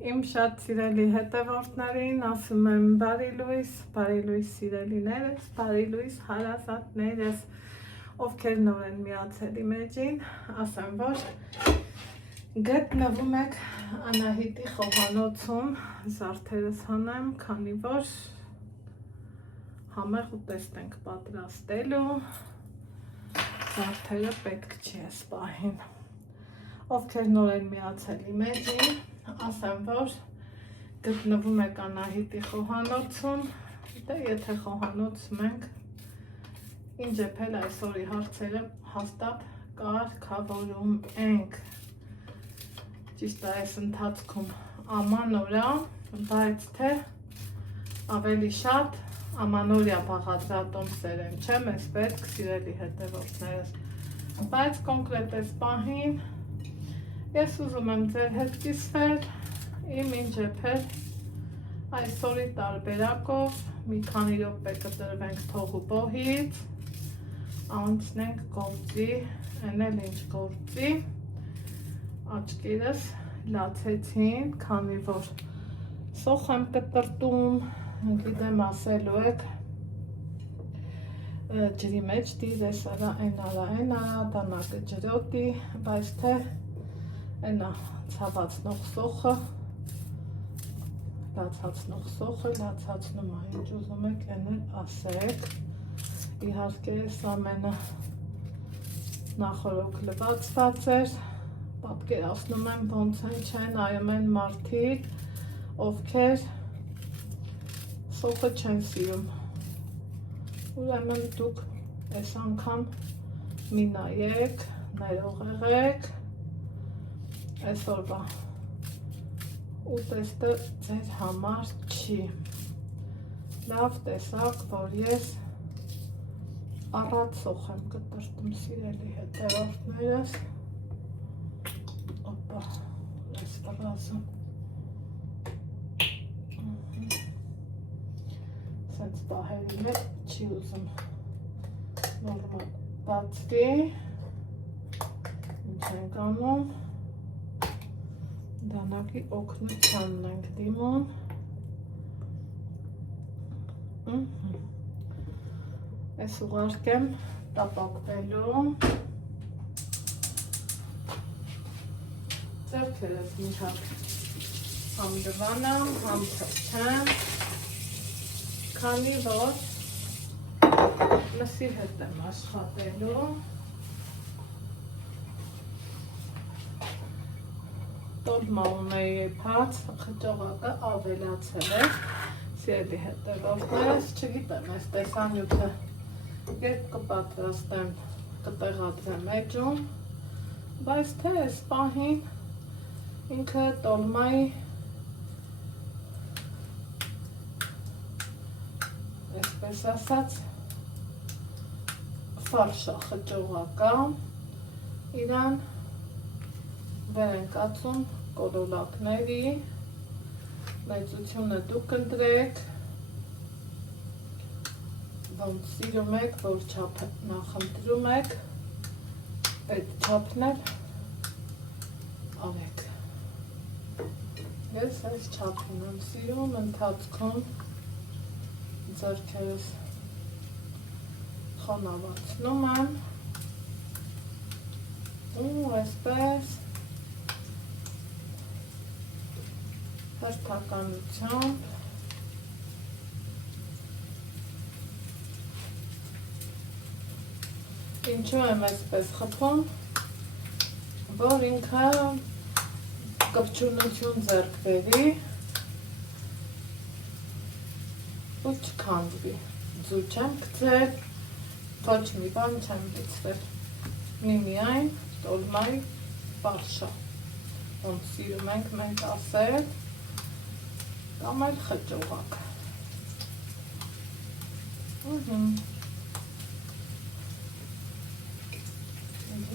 Իմ շատ սիրելի հետևորդներին ասում եմ բարի լույս սիրելիներս, բարի լույս հարազատներս, ովքեր նոր են միացել իմ էջին, ասեմ, որ գտնվում եք Անահիտի խոհանոցում, զարդերս հանեմ, քանի որ համեղ ուտեստ ենք պատրաստելու, զարդերը պետք չի ես պահին։ Ովքեր նոր են միացել իմ էջին, ասեմ, որ գտնվում եք Անահիտի խոհանոցում, դե եթե խոհանոցում ենք, ինչ եփել այսօրի հարցերը հաստատ կարգավորում ենք։ Ճիշտ է, այս ընթացքում ամանորյա, բայց թե ավելի շատ ամանորյա բաղադրատոմսեր են, չէ՞, մեզ պետք սիրելի հետևորդներս, բայց կոնկրետ այս պահին ես ուզում եմ ձեր հետ կիսվել իմ ինչ եփել այսօրի տարբերակով, մի քանի րոպե կտրվենք թողու պոհից, անցնենք գործի, այն էլ ինչ գործի, աչքերս լացեցին, քանի որ սոխ եմ կտրտում, գիտեմ ասելու եք, ջրի մեջ դիրես արա, այն արա, դանակը ջրոտի, բայց թե այնա ցավացնող սոխը, լացացնող սոխը, լացացնում է, ինչ ուզում եք, այն էլ ասեք, իհարկե ես ամենը նախորոք լվացված էր, պատկերացնում եմ ոնց են չեն այում են մարդիկ, ովքեր սոխը չեն սիրում, ուրեմն դուք այս անգամ մի նայեք, ներող եղեք, այսօրվա ուտեստը ձեր համար չի, լավ տեսակ, որ ես առատ սոխ եմ կտրտում սիրելի հետևորդներս, օպա, այս վրազը, սենց պահերի մեջ չի ուզում նորմալ բացվի, ինչ ենք անում, դանակի օգնությանն ենք դիմում, այս ուղարկեմ տապակվելու, ձեռքերս մի հատ համ դվանամ, համ թրջեմ, քանի որ մսի հետ եմ աշխատելու, տոլմա ունեի եփած, խճողակը ավելացել է, սիրելի հետևորդներս, չգիտեմ այս տեսանյութը երբ կպատրաստեմ, կտեղադրեմ էջում, բայց թե այս պահին ինքը տոլմայի այսպես ասած ֆարշա խճողակա, իրան վեր ենք ածում կոլոլակների, մեծությունը դուք ընտրեք, ոնց սիրում եք, որ չափ նախընտրում եք, այդ չափն էլ արեք։ Ես այս չափն եմ սիրում, ընթացքում ձեռքերս խոնավացնում եմ, ու այսպես հերթականությամբ ինչու եմ այսպես խփում, որ ինքը կպչունություն ձեռք բերի ու չքանդվի, ձու չեմ գցել, ոչ մի բան չեմ գցել, միմիայն տոլմայի ֆարշա, ոնց սիրում ենք մենք ասել, կամ այլ խճողակ,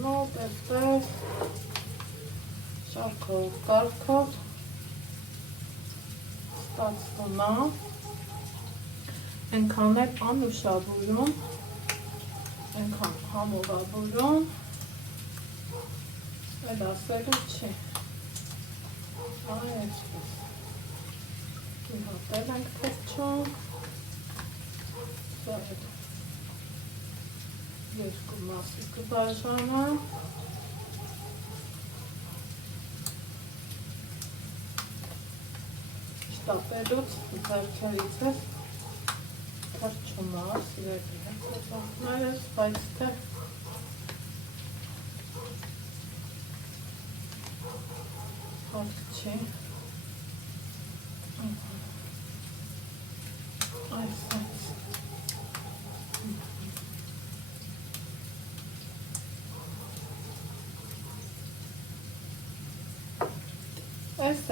մոտ այսպես, շարքով, կարգով, ստացվում է, ենքան էլ անուշավորում, ենքան համովավորում, էլ ասելու չի, այսպես, հատել ենք թրջում, երկու մասի կբաժանը, շտապելուց ձեռքերից ես թրջում ես, սիրելի հետևողներս, բայց թե հարկ չի,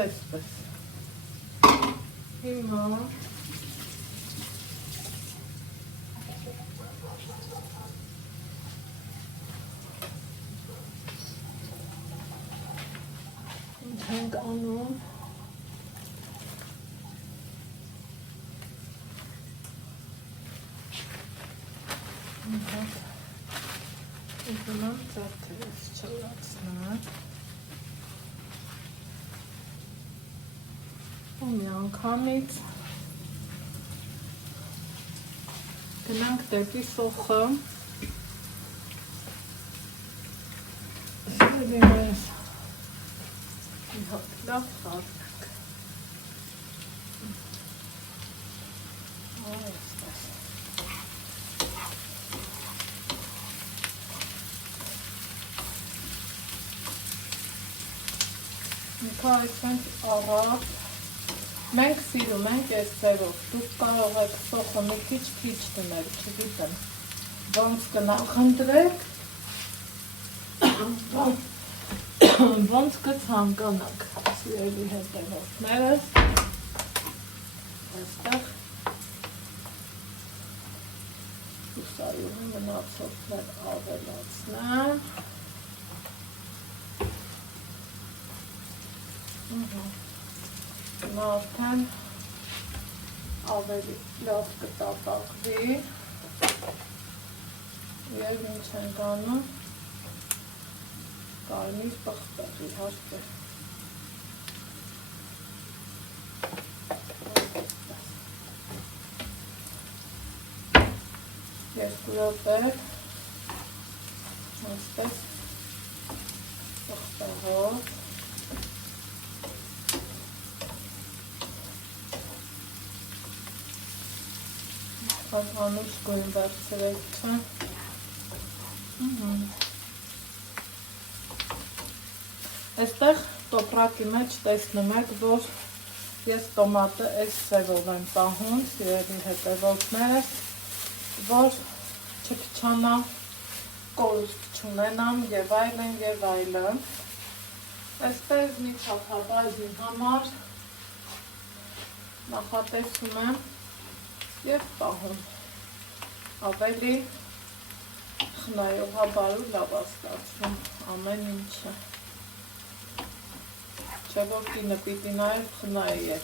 այսպես, հիմա ենք անում ուզում եմ ձեռքերս չլացնել ու միանգամից գնանք դեպի սոխը սիրելիներս մի հատ լավ խառնենք այսպես մի քիչ այսպես առատ մենք սիրում ենք այս ձևով, դուք կարող եք սոխը մի քիչ դնել, չգիտեմ, ոնց կնախընտրեք, ոնց կցանկանաք, սիրելի հետևողներս, այստեղ հուսայում մնացորդներ ավելացնեմ, նա արդեն ավելի լավ կտապակվի և ինչ ենք անում կարմիր պղպեղ իհարկե երկու րոպե այսպես պղպեղով անուշ գույն բարձրեք չէ այստեղ տոպրակի մեջ տեսնում եք, որ ես տոմատը այս ձևով եմ պահում, սիրելի հետևողներս, որ չփչանա, կորուստ չունենամ և այլն, այսպես մի չափաբաժի համար նախատեսում եմ և պահում ավելի խնայողաբար ու լավ ստացվում ամեն ինչը չէ որ կինը պիտի նաև խնայի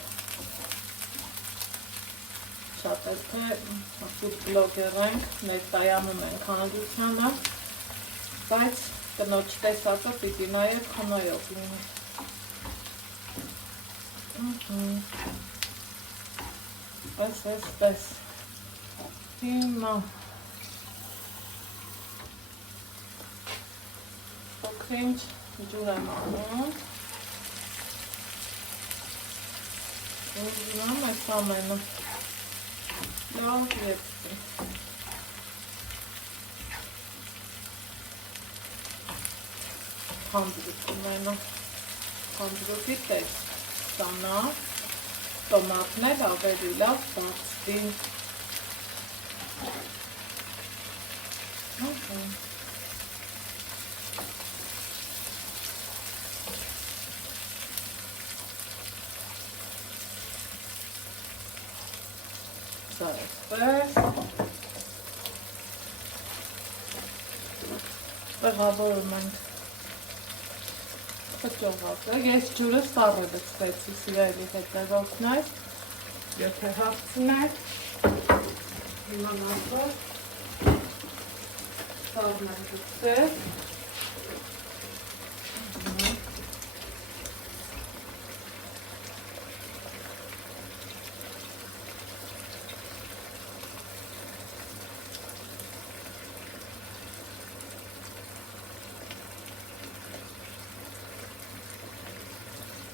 շատ է թե ֆուդ բլոգեր ենք ներկայանում ենք հանրությանը բայց կնոջ տեսածը պիտի նաև խնայող լինի այսպես հիմա փոքրինչ ջուր եմ անում ուզում այս ամենը լավ եփվի հանդրուկ ունենա հանդրուկի տեսք ստանա տոմատն էլ ավելի լավ բացվի այսպես տեղավորում ենք խճողածը ես ջուրը սառը լցրեցի սիրելի հետևողներ եթե հարցնեք հիմա նախոր սառն եմ լցրել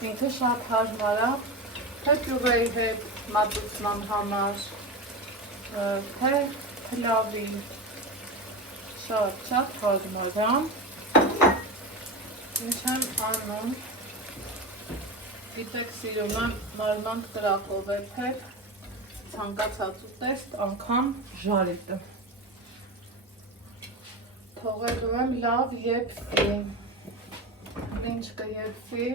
ինքը շատ հարմար է, թե պյուրեի հետ մատուցման համար, թե փլավի, շատ հարմար է։ Ինչ եմ անում, գիտեք սիրում եմ մարմանդ կրակով էփել, ցանկացած ուտեստ անգամ ժարիտը։ Թողելու եմ լավ եփվի, ինչ կեփվի,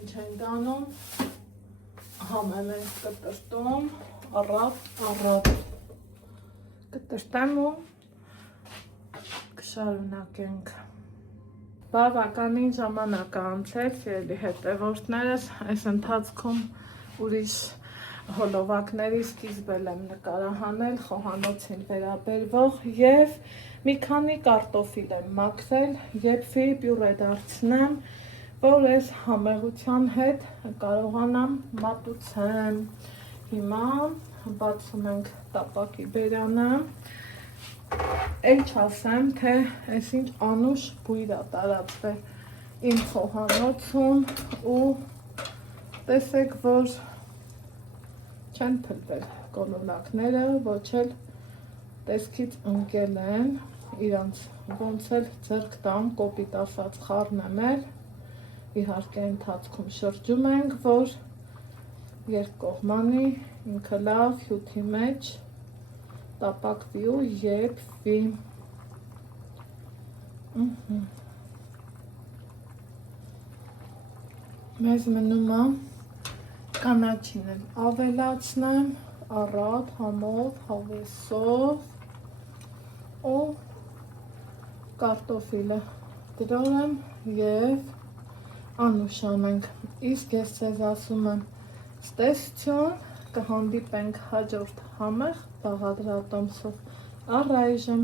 ինչ ենք անում, համեմ ենք կտրտում, առատ կտրտեմ ու կշարունակենք։ Բավականին ժամանակ անցել, սիրելի հետևորդներս, այս ընթացքում ուրիշ հոլովակների սկիզբել եմ նկարահանել խոհանոցին վերաբերվող և մի քանի կարտոֆիլ եմ մաքրել, եփվի պյուրե դարձնեմ, որ այս համեղության հետ կարողանամ մատուցեմ։ Հիմա բացում ենք տապակի բերանը, էլ չասեմ, թե այս ինչ անուշ բույր է տարածվել իմ խոհանոցում ու տեսեք, որ չեն փլվել կոլորակները, ոչ էլ տեսքից ընկել են, իրանց ոնց էլ ձեռք տամ, կոպիտ ասած խառնեմ էլ, իհարկե ընթացքում շրջում ենք, որ երկկողմանի ինքը լավ հյութի մեջ տապակվի ու եփվի։ Մեզ մնում է կանաչին էլ ավելացնեմ, առատ, համով, հավեսով ու կարտոֆիլը դրորեմ և անուշանենք, իսկ ես ձեզ ասում եմ ստեսություն, կհանդիպենք հաջորդ համեղ բաղադրատոմսով, առայժմ